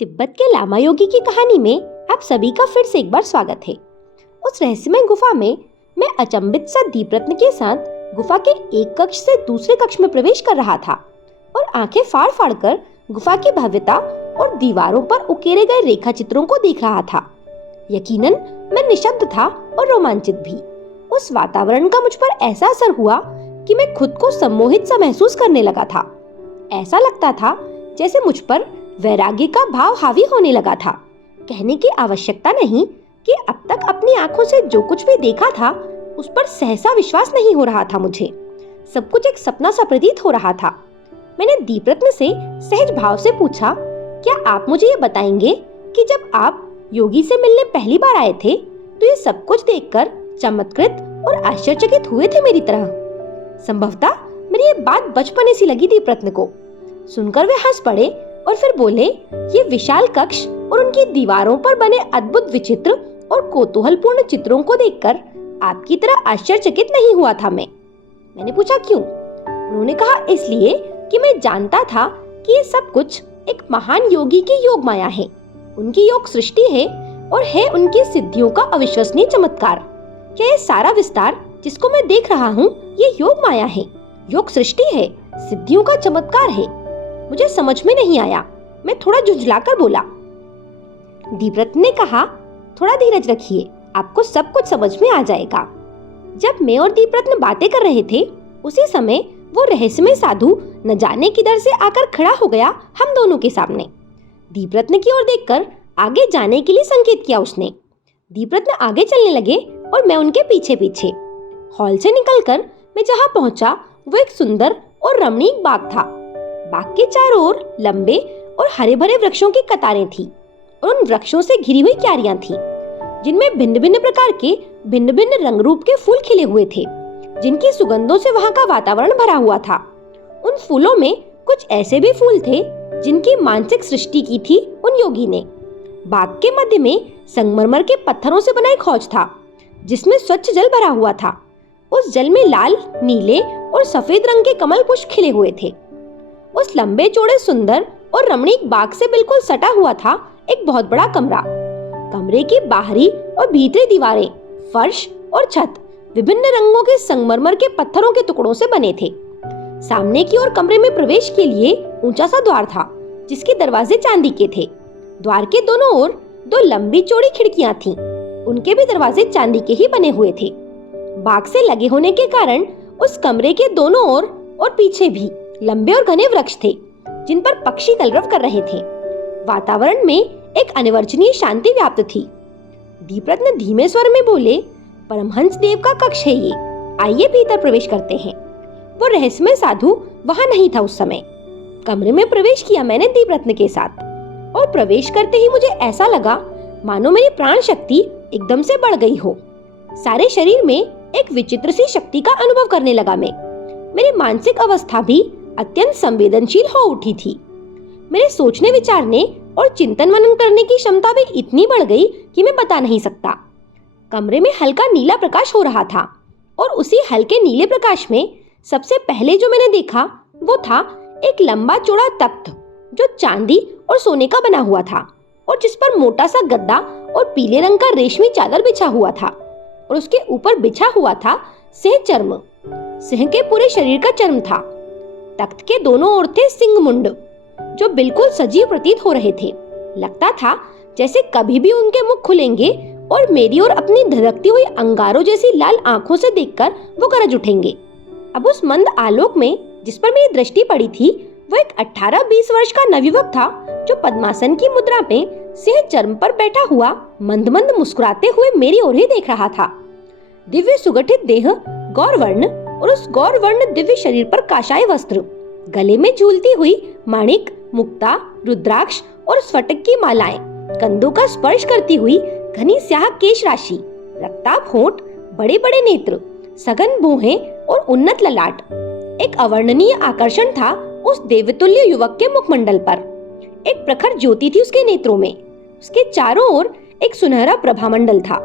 तिब्बत के लामा योगी की कहानी में आप सभी का फिर से एक बार स्वागत है। उस रहस्यमय गुफा में मैं अचंभित सा दीपरत्न के साथ गुफा के एक कक्ष से दूसरे कक्ष में प्रवेश कर रहा था और आंखें फाड़ फाड़ कर गुफा की भव्यता और दीवारों पर उकेरे गए रेखा चित्रों को देख रहा था। यकीनन मैं निशब्द था और रोमांचित भी। उस वातावरण का मुझ पर ऐसा असर हुआ कि मैं खुद को सम्मोहित सा महसूस करने लगा था। ऐसा लगता था जैसे मुझ पर वैराग्य का भाव हावी होने लगा था। कहने की आवश्यकता नहीं कि अब तक अपनी आंखों से जो कुछ भी देखा था उस पर सहसा विश्वास नहीं हो रहा था। मुझे सब कुछ एक सपना सा प्रतीत हो रहा था। मैंने दीपरत्न से सहज भाव से पूछा, क्या आप मुझे ये बताएंगे कि जब आप योगी से मिलने पहली बार आए थे तो ये सब कुछ देखकर चमत्कृत और आश्चर्यचकित हुए थे मेरी तरह? संभवतः मेरी ये बात बचपने सी लगी दीपरत्न को। सुनकर वे हंस पड़े और फिर बोले, ये विशाल कक्ष और उनकी दीवारों पर बने अद्भुत विचित्र और कौतूहलपूर्ण चित्रों को देखकर आपकी तरह आश्चर्यचकित नहीं हुआ था मैंने पूछा, क्यों? उन्होंने कहा, इसलिए कि मैं जानता था कि ये सब कुछ एक महान योगी की योग माया है। उनकी योग सृष्टि है और है उनकी सिद्धियों का अविश्वसनीय चमत्कार। क्या ये सारा विस्तार जिसको मैं देख रहा हूँ ये योग माया है, योग सृष्टि है, सिद्धियों का चमत्कार है? मुझे समझ में नहीं आया। मैं थोड़ा झुंझलाकर बोला। दीपरत्न ने कहा, थोड़ा धीरज रखिए, आपको सब कुछ समझ में आ जाएगा। जब मैं और दीपरत्न बातें कर रहे थे उसी समय वो रहस्यमय साधु न जाने किधर से आकर खड़ा हो गया हम दोनों के सामने। दीपरत्न की ओर देखकर आगे जाने के लिए संकेत किया उसने। दीपरत्न आगे चलने लगे और मैं उनके पीछे पीछे। हॉल से निकलकर मैं जहाँ पहुंचा वो एक सुंदर और रमणीक बाग था। बाग के चारों ओर लंबे और हरे भरे वृक्षों की कतारें थी और उन वृक्षों से घिरी हुई क्यारियां थी जिनमें भिन्न भिन्न प्रकार के भिन्न भिन्न रंग रूप के फूल खिले हुए थे, जिनकी सुगंधों से वहां का वातावरण भरा हुआ था। उन फूलों में कुछ ऐसे भी फूल थे जिनकी मानसिक सृष्टि की थी उन योगी ने। बाग के मध्य में संगमरमर के पत्थरों से बना एक हौज था जिसमें स्वच्छ जल भरा हुआ था। उस जल में लाल, नीले और सफेद रंग के कमल पुष्प खिले हुए थे। उस लंबे चौड़े सुंदर और रमणीक बाग से बिल्कुल सटा हुआ था एक बहुत बड़ा कमरा। कमरे की बाहरी और भीतरी दीवारें, फर्श और छत विभिन्न रंगों के संगमरमर के पत्थरों के टुकड़ों से बने थे। सामने की ओर कमरे में प्रवेश के लिए ऊंचा सा द्वार था जिसके दरवाजे चांदी के थे। द्वार के दोनों ओर दो लंबी चौड़ी खिड़कियां थीं, उनके भी दरवाजे चांदी के ही बने हुए थे। बाग से लगे होने के कारण उस कमरे के दोनों ओर और पीछे भी लंबे और घने वृक्ष थे जिन पर पक्षी कलरव कर रहे थे। वातावरण में एक अनिवर्चनीय शांति व्याप्त थी। दीपरत्न धीमे स्वर में बोले, परमहंस देव का कक्ष है ये, आइए भीतर प्रवेश करते हैं। वो रहस्यमय साधु वहां नहीं था उस समय। कमरे में प्रवेश किया मैंने दीपरत्न के साथ और प्रवेश करते ही मुझे ऐसा लगा मानो मेरी प्राण शक्ति एकदम से बढ़ गई हो। सारे शरीर में एक विचित्र सी शक्ति का अनुभव करने लगा मेरी मानसिक अवस्था भी अत्यंत संवेदनशील हो उठी थी। मेरे सोचने विचारने और चिंतन मनन करने की क्षमता भी इतनी बढ़ गई कि मैं बता नहीं सकता। कमरे में हल्का नीला प्रकाश हो रहा था और उसी हल्के नीले प्रकाश में सबसे पहले जो मैंने देखा वो था एक लंबा चौड़ा तख्त जो चांदी और सोने का बना हुआ था और जिस पर मोटा सा गद्दा और पीले रंग का रेशमी चादर बिछा हुआ था और उसके ऊपर बिछा हुआ था सिंह चर्म। सिंह के पूरे शरीर का चर्म था। तख्त के दोनों ओर थे सिंह मुंड जो बिल्कुल सजीव प्रतीत हो रहे थे। लगता था जैसे कभी भी उनके मुख खुलेंगे और मेरी ओर अपनी धधकती हुई अंगारों जैसी लाल आंखों से देखकर वो गरज उठेंगे। अब उस मंद आलोक में जिस पर मेरी दृष्टि पड़ी थी वो एक 18-20 वर्ष का नवयुवक था जो पद्मासन की मुद्रा में सिंह चर्म पर बैठा हुआ मंद मंद मुस्कुराते हुए मेरी ओर ही देख रहा था। दिव्य सुगठित देह, गौरवर्ण और उस गौरवर्ण दिव्य शरीर पर काशाय वस्त्र, गले में झूलती हुई माणिक, मुक्ता, रुद्राक्ष और स्फटिक की मालाएं, कंधों का स्पर्श करती हुई घनी स्याह केश राशि, रक्ताभ होंठ, बड़े बड़े नेत्र, सघन भौहें और उन्नत ललाट। एक अवर्णनीय आकर्षण था उस देवतुल्य युवक के मुखमंडल पर। एक प्रखर ज्योति थी उसके नेत्रों में। उसके चारों ओर एक सुनहरा प्रभामंडल था।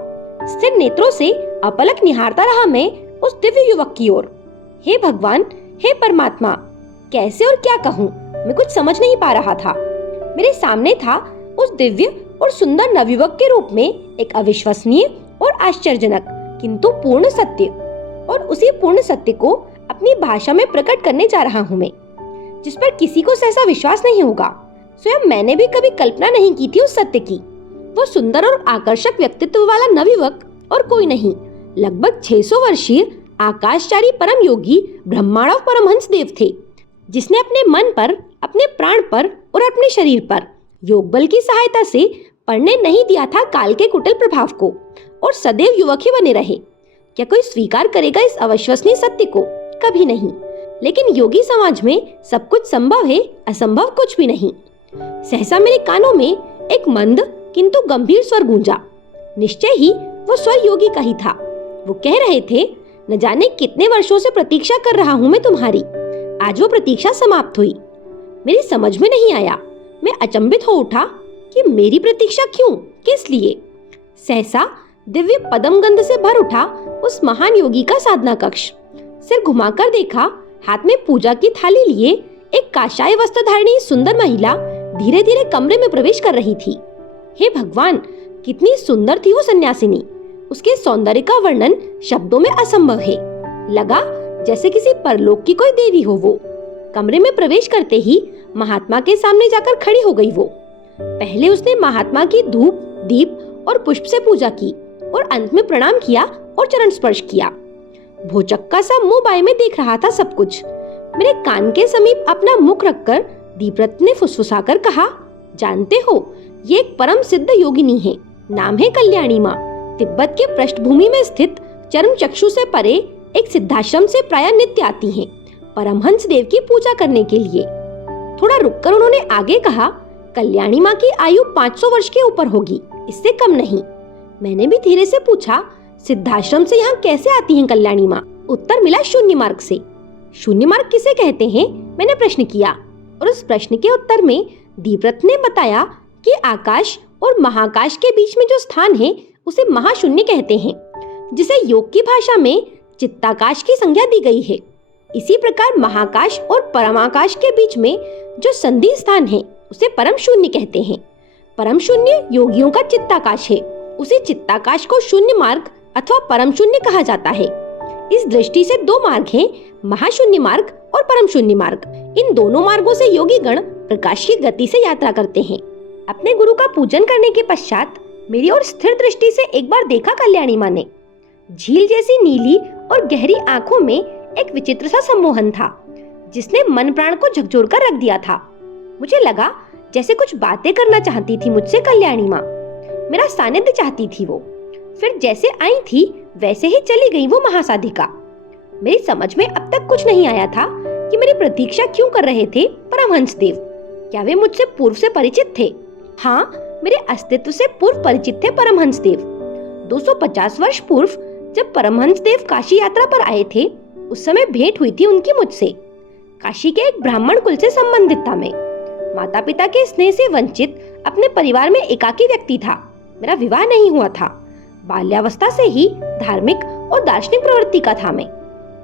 स्थिर नेत्रों से अपलक निहारता रहा मैं उस दिव्य युवक की ओर। हे भगवान, हे परमात्मा, कैसे और क्या कहूँ, मैं कुछ समझ नहीं पा रहा था। मेरे सामने था उस दिव्य और सुंदर नवयुवक के रूप में एक अविश्वसनीय और आश्चर्यजनक किंतु पूर्ण सत्य, और उसी पूर्ण सत्य को अपनी भाषा में प्रकट करने जा रहा हूँ मैं, जिस पर किसी को सहसा विश्वास नहीं होगा। स्वयं मैंने भी कभी कल्पना नहीं की थी उस सत्य की। वो सुंदर और आकर्षक व्यक्तित्व वाला नवयुवक और कोई नहीं, लगभग 600 वर्षीय आकाशचारी परम योगी ब्रह्मांडव परमहंस देव थे, जिसने अपने मन पर, अपने प्राण पर और अपने शरीर पर योग बल की सहायता से पड़ने नहीं दिया था काल के कुटिल प्रभाव को, और सदैव युवक ही बने रहे। क्या कोई स्वीकार करेगा इस अविश्वसनीय सत्य को? कभी नहीं। लेकिन योगी समाज में सब कुछ संभव है, असंभव कुछ भी नहीं। सहसा मेरे कानों में एक मंद किंतु गंभीर स्वर गूंजा। निश्चय ही वो स्वर योगी का ही था। वो कह रहे थे, न जाने कितने वर्षों से प्रतीक्षा कर रहा हूँ मैं तुम्हारी। आज वो प्रतीक्षा समाप्त हुई। मेरी समझ में नहीं आया। मैं अचंभित हो उठा कि मेरी प्रतीक्षा क्यों, किस लिए? सहसा दिव्य पदम गंध से भर उठा उस महान योगी का साधना कक्ष। सिर घुमाकर देखा, हाथ में पूजा की थाली लिए एक काशाय वस्त्रधारिणी सुंदर महिला धीरे धीरे कमरे में प्रवेश कर रही थी। हे भगवान, कितनी सुंदर थी वो सन्यासिनी। उसके सौंदर्य का वर्णन शब्दों में असंभव है। लगा जैसे किसी परलोक की कोई देवी हो वो। कमरे में प्रवेश करते ही महात्मा के सामने जाकर खड़ी हो गई वो। पहले उसने महात्मा की धूप, दीप और पुष्प से पूजा की और अंत में प्रणाम किया और चरण स्पर्श किया। भोचक्का सा मुंह बाएं में देख रहा था सब कुछ। मेरे कान के समीप अपना मुख रखकर दीपरत्न ने फुसफुसाकर कहा, जानते हो, ये एक परम सिद्ध योगिनी है। नाम है कल्याणी माँ। तिब्बत के पृष्ठभूमि में स्थित चरम चक्षु से परे एक सिद्धाश्रम से प्राय नित्य आती हैं, परमहंस देव की पूजा करने के लिए। थोड़ा रुककर उन्होंने आगे कहा, कल्याणी माँ की आयु 500 वर्ष के ऊपर होगी, इससे कम नहीं। मैंने भी धीरे से पूछा, सिद्धाश्रम से यहाँ कैसे आती हैं कल्याणी माँ? उत्तर मिला, शून्य मार्ग से। शून्य मार्ग किसे कहते हैं? मैंने प्रश्न किया, और उस प्रश्न के उत्तर में दीपरत्न ने बताया कि आकाश और महाकाश के बीच में जो स्थान है उसे महाशून्य कहते हैं, जिसे योग की भाषा में चित्ताकाश की संज्ञा दी गई है। इसी प्रकार महाकाश और परमाकाश के बीच में जो संधि स्थान है उसे परम शून्य कहते हैं। परम शून्य योगियों का चित्ताकाश है। उसी चित्ताकाश को शून्य मार्ग अथवा परम शून्य कहा जाता है। इस दृष्टि से दो मार्ग हैं, महाशून्य मार्ग और परम शून्य मार्ग। इन दोनों मार्गों से योगी गण प्रकाश की गति से यात्रा करते हैं। अपने गुरु का पूजन करने के पश्चात मेरी ओर स्थिर दृष्टि से एक बार देखा कल्याणी माँ ने। झील जैसी नीली और गहरी आंखों में एक विचित्र सा सम्मोहन था, जिसने मन प्राण को झकझोर कर रख दिया था। मुझे लगा जैसे कुछ बातें करना चाहती थी मुझसे कल्याणी माँ। मेरा सानिध्य चाहती थी वो। फिर जैसे आई थी वैसे ही चली गई वो महासाधिका। मेरी समझ में अब तक कुछ नहीं आया था कि मेरी प्रतीक्षा क्यों कर रहे थे परमहंस देव। क्या वे मुझसे पूर्व से परिचित थे? हाँ, मेरे अस्तित्व से पूर्व परिचित थे परमहंस देव। 250 वर्ष पूर्व जब परमहंस देव काशी यात्रा पर आए थे, उस समय भेंट हुई थी उनकी मुझसे। काशी के एक ब्राह्मण कुल से संबंधित था मैं। माता पिता के स्नेह से वंचित अपने परिवार में एकाकी व्यक्ति था। मेरा विवाह नहीं हुआ था। बाल्यावस्था से ही धार्मिक और दार्शनिक प्रवृत्ति का था मैं।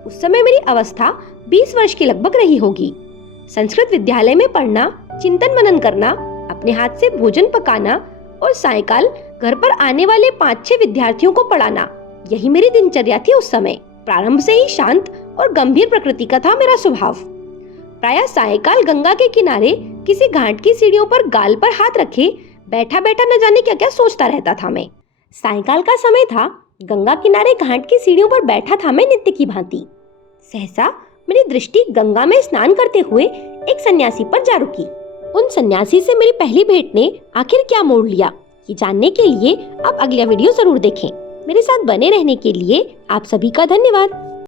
उस समय मेरी अवस्था 20 वर्ष की लगभग रही होगी। संस्कृत विद्यालय में पढ़ना, चिंतन मनन करना, अपने हाथ से भोजन पकाना और सायकाल घर पर आने वाले 5-6 विद्यार्थियों को पढ़ाना, यही मेरी दिनचर्या थी उस समय। प्रारंभ से ही शांत और गंभीर प्रकृति का था मेरा स्वभाव। प्रायः सायकाल गंगा के किनारे किसी घाट की सीढ़ियों पर गाल पर हाथ रखे बैठा बैठा न जाने क्या क्या सोचता रहता था मैं। सायकाल का समय था, गंगा किनारे घाट की सीढ़ियों पर बैठा था मैं नित्य की भांति। सहसा मेरी दृष्टि गंगा में स्नान करते हुए एक सन्यासी पर जा रुकी। उन सन्यासी से मेरी पहली भेंट ने आखिर क्या मोड़ लिया, ये जानने के लिए आप अगला वीडियो जरूर देखें। मेरे साथ बने रहने के लिए आप सभी का धन्यवाद।